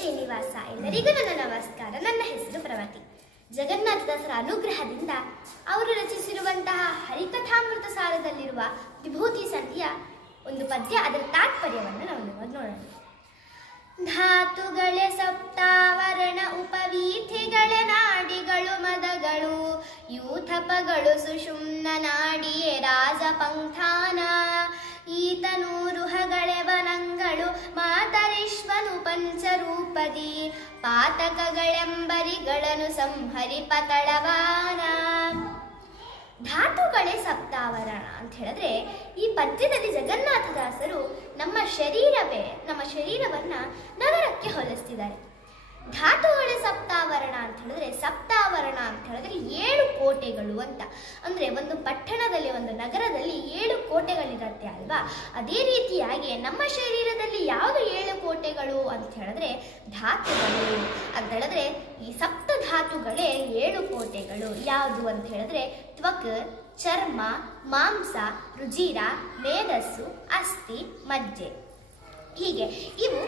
ಶ್ರೀನಿವಾಸ. ಎಲ್ಲರಿಗೂ ನನ್ನ ನಮಸ್ಕಾರ. ನನ್ನ ಹೆಸರು ಪ್ರವತಿ. ಜಗನ್ನಾಥದಾಸರ ಅನುಗ್ರಹದಿಂದ ಅವರು ರಚಿಸಿರುವಂತಹ ಹರಿಕಥಾಮೃತ ಸಾರದಲ್ಲಿರುವ ವಿಭೂತಿ ಸಂಧಿಯ ಒಂದು ಪದ್ಯ, ಅದರ ತಾತ್ಪರ್ಯವನ್ನು ನಾವು ನೋಡೋಣ. ಧಾತುಗಳೇ ಸಪ್ತಾವರಣ, ಉಪವೀಥಿಗಳೇ ನಾಡಿಗಳು, ಮದಗಳು ಯೂಥಪಗಳು, ಸುಷುಮ್ನ ನಾಡಿಯೇ ರಾಜಪಂಥಾನ, ಈತನೂರುಹಗಳೇ ವನಂಗಳು, ಮಾತರಿಶ್ವನು ಪಂಚರೂಪದಿ, ಪಾತಕಗಳೆಂಬರಿಗಳನ್ನು ಸಂಹರಿಪ ತಳವಾನ. ಧಾತುಗಳೇ ಸಪ್ತಾವರಣ ಅಂತ ಹೇಳಿದ್ರೆ, ಈ ಪದ್ಯದಲ್ಲಿ ಜಗನ್ನಾಥದಾಸರು ನಮ್ಮ ಶರೀರವನ್ನ ನಗರಕ್ಕೆ ಹೋಲಿಸ್ತಿದ್ದಾರೆ. ಧಾತುಗಳೇ ಸಪ್ತಾವರಣ ಅಂತ ಹೇಳಿದ್ರೆ, ಸಪ್ತಾವರಣ ಅಂತ ಹೇಳಿದ್ರೆ 7 ಕೋಟೆಗಳು ಅಂತ. ಅಂದ್ರೆ ಒಂದು ಪಟ್ಟಣದಲ್ಲಿ, ಒಂದು ನಗರದಲ್ಲಿ 7 ಕೋಟೆಗಳಿರತ್ತೆ ಅಲ್ವಾ? ಅದೇ ರೀತಿಯಾಗಿ ನಮ್ಮ ಶರೀರದಲ್ಲಿ ಯಾವುದು 7 ಕೋಟೆಗಳು ಅಂತ ಹೇಳಿದ್ರೆ ಧಾತುಗಳು ಅಂತ ಹೇಳಿದ್ರೆ, ಈ ಸಪ್ತ ಧಾತುಗಳೇ 7 ಕೋಟೆಗಳು. ಯಾವುದು ಅಂತ ಹೇಳಿದ್ರೆ ತ್ವಕ್, ಚರ್ಮ, ಮಾಂಸ, ರುಜಿರ, ಮೇಧಸ್ಸು, ಅಸ್ಥಿ, ಮಜ್ಜೆ. ಹೀಗೆ ಇವು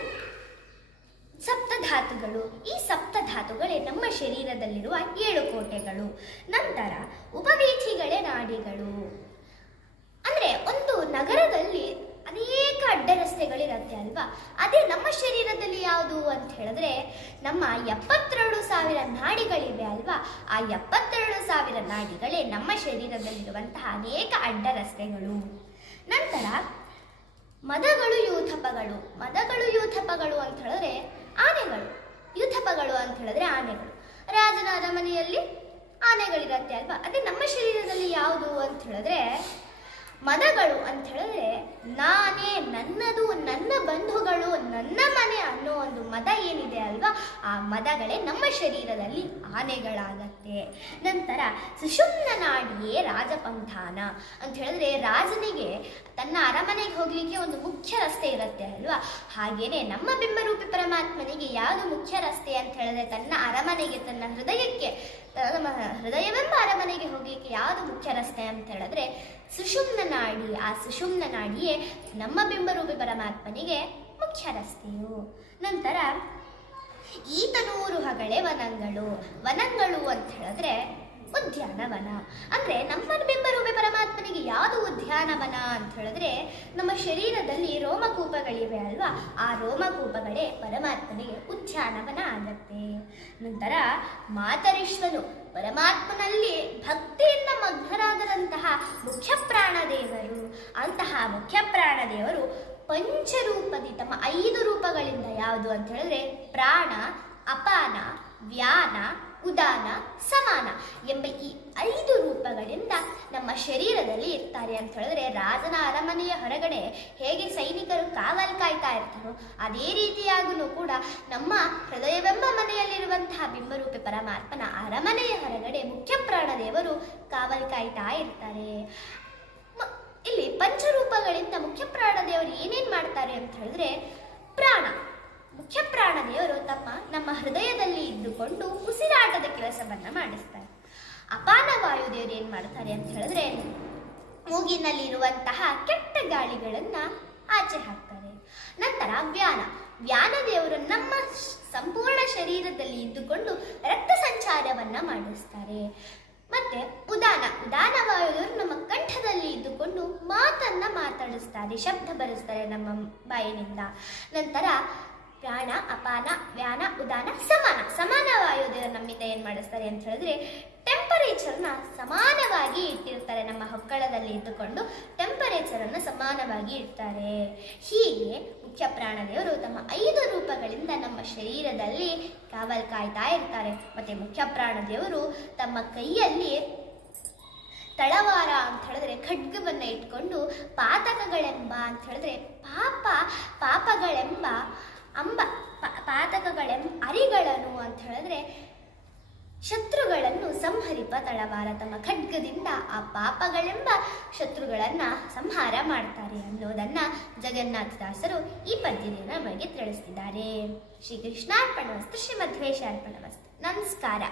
ಸಪ್ತಧಾತುಗಳು. ಈ ಸಪ್ತಧಾತುಗಳೇ ನಮ್ಮ ಶರೀರದಲ್ಲಿರುವ 7 ಕೋಟೆಗಳು. ನಂತರ ಉಪವೀಥಿಗಳೇ ನಾಡಿಗಳು. ಅಂದ್ರೆ ಒಂದು ನಗರದಲ್ಲಿ ಅನೇಕ ಅಡ್ಡ ರಸ್ತೆಗಳಿರತ್ತೆ ಅಲ್ವಾ? ಅದೇ ನಮ್ಮ ಶರೀರದಲ್ಲಿ ಯಾವುದು ಅಂತ ಹೇಳಿದ್ರೆ ನಮ್ಮ 72,000 ನಾಡಿಗಳಿವೆ ಅಲ್ವಾ? ಆ 72,000 ನಾಡಿಗಳೇ ನಮ್ಮ ಶರೀರದಲ್ಲಿರುವಂತಹ ಅನೇಕ ಅಡ್ಡ ರಸ್ತೆಗಳು. ನಂತರ ಮದಗಳು, ಯೂಥಪಗಳು. ಮದಗಳು, ಯೂಥಪಗಳು ಅಂತ ಹೇಳಿದ್ರೆ ಆನೆಗಳು. ಯೂಥಪಗಳು ಅಂತ ಹೇಳಿದ್ರೆ ಆನೆಗಳು. ರಾಜನ ಅರಮನೆಯಲ್ಲಿ ಆನೆಗಳಿರತ್ತೆ ಅಲ್ವಾ? ಅದೇ ನಮ್ಮ ಶರೀರದಲ್ಲಿ ಯಾವುದು ಅಂತ ಹೇಳಿದ್ರೆ ಮದಗಳು ಅಂತ ಹೇಳಿದ್ರೆ ನಾನೇ, ನನ್ನದು, ನನ್ನ ಬಂಧುಗಳು, ನನ್ನ ಮನೆ ಅನ್ನೋ ಒಂದು ಮದ ಏನಿದೆ ಅಲ್ವಾ? ಆ ಮದಗಳೇ ನಮ್ಮ ಶರೀರದಲ್ಲಿ ಆನೆಗಳಾಗತ್ತೆ. ನಂತರ ಸುಷುಮ್ನ ನಾಡಿಯೇ ರಾಜಪಂಥಾನ ಅಂತ ಹೇಳಿದ್ರೆ, ರಾಜನಿಗೆ ತನ್ನ ಅರಮನೆಗೆ ಹೋಗ್ಲಿಕ್ಕೆ ಒಂದು ಮುಖ್ಯ ರಸ್ತೆ ಇರುತ್ತೆ ಅಲ್ವಾ? ಹಾಗೇನೆ ನಮ್ಮ ಬಿಂಬರೂಪಿ ಪರಮಾತ್ಮನಿಗೆ ಯಾವುದು ಮುಖ್ಯ ರಸ್ತೆ ಅಂತ ಹೇಳಿದ್ರೆ ತನ್ನ ಅರಮನೆಗೆ, ತನ್ನ ಹೃದಯವೆಂಬ ಅರಮನೆಗೆ ಹೋಗ್ಲಿಕ್ಕೆ ಯಾವುದು ಮುಖ್ಯ ರಸ್ತೆ ಅಂತ ಹೇಳಿದ್ರೆ ಸುಷುಮ್ನ ನಾಡಿ. ಆ ಸುಷುಮ್ನ ನಾಡಿಯೇ ನಮ್ಮ ಬಿಂಬರೂಪಿ ಪರಮಾತ್ಮನಿಗೆ ಮುಖ್ಯ ರಸ್ತೆಯು. ನಂತರ ಈತನೂರುಹಗಳೇ ವನಂಗಳು. ವನಂಗಳು ಅಂತ ಹೇಳಿದ್ರೆ ಉದ್ಯಾನವನ. ಅಂದ್ರೆ ನಮ್ಮ ಬಿಂಬರೂಪಿ ಪರಮಾತ್ಮನಿಗೆ ಯಾವುದು ಉದ್ಯಾನವನ ಅಂತ ಹೇಳಿದ್ರೆ ನಮ್ಮ ಶರೀರದಲ್ಲಿ ರೋಮಕೂಪಗಳಿವೆ ಅಲ್ವಾ? ಆ ರೋಮಕೂಪಗಳೇ ಪರಮಾತ್ಮನಿಗೆ ಉದ್ಯಾನವನ ಆಗತ್ತೆ. ನಂತರ ಮಾತರಿಶ್ವನು, ಪರಮಾತ್ಮನಲ್ಲಿ ಭಕ್ತಿಯಿಂದ ಮಗ್ನರಾದರಂತಹ ಮುಖ್ಯ ಪ್ರಾಣದೇವರು. ಅಂತಹ ಮುಖ್ಯ ಪ್ರಾಣದೇವರು ಪಂಚರೂಪದಿ, ತಮ್ಮ 5 ರೂಪಗಳಿಂದ ಯಾವುದು ಅಂತ ಹೇಳಿದ್ರೆ ಪ್ರಾಣ, ಅಪಾನ, ವ್ಯಾನ, ಉದಾನ, ಸಮಾನ ಎಂಬ ಈ 5 ರೂಪಗಳಿಂದ ನಮ್ಮ ಶರೀರದಲ್ಲಿ ಇರ್ತಾರೆ ಅಂತ ಹೇಳಿದ್ರೆ, ರಾಜನ ಅರಮನೆಯ ಹೊರಗಡೆ ಹೇಗೆ ಸೈನಿಕರು ಕಾವಲು ಕಾಯ್ತಾ ಇರ್ತಾರೋ ಅದೇ ರೀತಿಯಾಗೂ ಕೂಡ ನಮ್ಮ ಹೃದಯವೆಂಬ ಮನೆಯಲ್ಲಿರುವಂತಹ ಬಿಂಬರೂಪಿ ಪರಮಾತ್ಮನ ಅರಮನೆಯ ಹೊರಗಡೆ ಮುಖ್ಯ ಪ್ರಾಣದೇವರು ಕಾವಲು ಕಾಯ್ತಾ ಇರ್ತಾರೆ. ಇಲ್ಲಿ ಪಂಚರೂಪಗಳಿಂದ ಮುಖ್ಯ ಪ್ರಾಣದೇವರು ಏನೇನ್ ಮಾಡ್ತಾರೆ ಅಂತ ಹೇಳಿದ್ರೆ, ಪ್ರಾಣ, ಮುಖ್ಯ ಪ್ರಾಣದೇವರು ನಮ್ಮ ಹೃದಯದಲ್ಲಿ ಇದ್ದುಕೊಂಡು ಉಸಿರಾಟದ ಕೆಲಸವನ್ನ ಮಾಡಿಸ್ತಾರೆ. ಅಪಾನ ವಾಯುದೇವರು ಏನ್ ಮಾಡ್ತಾರೆ ಅಂತ ಹೇಳಿದ್ರೆ ಮೂಗಿನಲ್ಲಿ ಇರುವಂತಹ ಕೆಟ್ಟ ಗಾಳಿಗಳನ್ನ ಆಚೆ ಹಾಕ್ತಾರೆ. ನಂತರ ವ್ಯಾನ ದೇವರು ನಮ್ಮ ಸಂಪೂರ್ಣ ಶರೀರದಲ್ಲಿ ಇದ್ದುಕೊಂಡು ರಕ್ತ ಸಂಚಾರವನ್ನ ಮಾಡಿಸ್ತಾರೆ. ಮತ್ತೆ ಉದಾನ ವಾಯುದೇವರು ನಮ್ಮ ಕಂಠದಲ್ಲಿ ಇದ್ದುಕೊಂಡು ಮಾತನ್ನ ಮಾತಾಡಿಸ್ತಾರೆ, ಶಬ್ದ ಬರೆಸ್ತಾರೆ ನಮ್ಮ ಬಾಯಿನಿಂದ. ನಂತರ ಪ್ರಾಣ, ಅಪಾನ, ವ್ಯಾನ, ಉದಾನ, ಸಮಾನ ವಾಯುದೇವರು ನಮ್ಮಿಂದ ಏನ್ ಮಾಡಿಸ್ತಾರೆ ಅಂತ ಹೇಳಿದ್ರೆ ಟೆಂಪರೇಚರ್ನ ಸಮಾನವಾಗಿ ಇಟ್ಟಿರ್ತಾರೆ. ನಮ್ಮ ಹೊಕ್ಕಳದಲ್ಲಿ ಇದ್ದುಕೊಂಡು ಟೆಂಪರೇಚರನ್ನು ಸಮಾನವಾಗಿ ಇಡ್ತಾರೆ. ಹೀಗೆ ಮುಖ್ಯ ಪ್ರಾಣದೇವರು ತಮ್ಮ 5 ರೂಪಗಳಿಂದ ನಮ್ಮ ಶರೀರದಲ್ಲಿ ಕಾವಲು ಕಾಯ್ತಾ ಇರ್ತಾರೆ. ಮತ್ತೆ ಮುಖ್ಯ ಪ್ರಾಣದೇವರು ತಮ್ಮ ಕೈಯಲ್ಲಿ ತಳವಾರ ಅಂತ ಹೇಳಿದ್ರೆ ಖಡ್ಗವನ್ನ ಇಟ್ಕೊಂಡು ಪಾತಕಗಳೆಂಬ ಅಂತ ಹೇಳಿದ್ರೆ ಪಾಪಗಳೆಂಬ ಪಾತಕಗಳೆಂಬ ಅರಿಗಳನ್ನು ಅಂತ ಹೇಳಿದ್ರೆ ಶತ್ರುಗಳನ್ನು ಸಂಹರಿಪ ತಳವಾರ. ತಮ್ಮ ಖಡ್ಗದಿಂದ ಆ ಪಾಪಗಳೆಂಬ ಶತ್ರುಗಳನ್ನ ಸಂಹಾರ ಮಾಡ್ತಾರೆ ಅನ್ನೋದನ್ನ ಜಗನ್ನಾಥದಾಸರು ಈ ಪದ್ಯದಿಂದ ನಮಗೆ ತಿಳಿಸಿದ್ದಾರೆ. ಶ್ರೀಕೃಷ್ಣಾರ್ಪಣಮಸ್ತು, ಶ್ರೀಮಧ್ವೇಶಾರ್ಪಣಮಸ್ತು. ನಮಸ್ಕಾರ.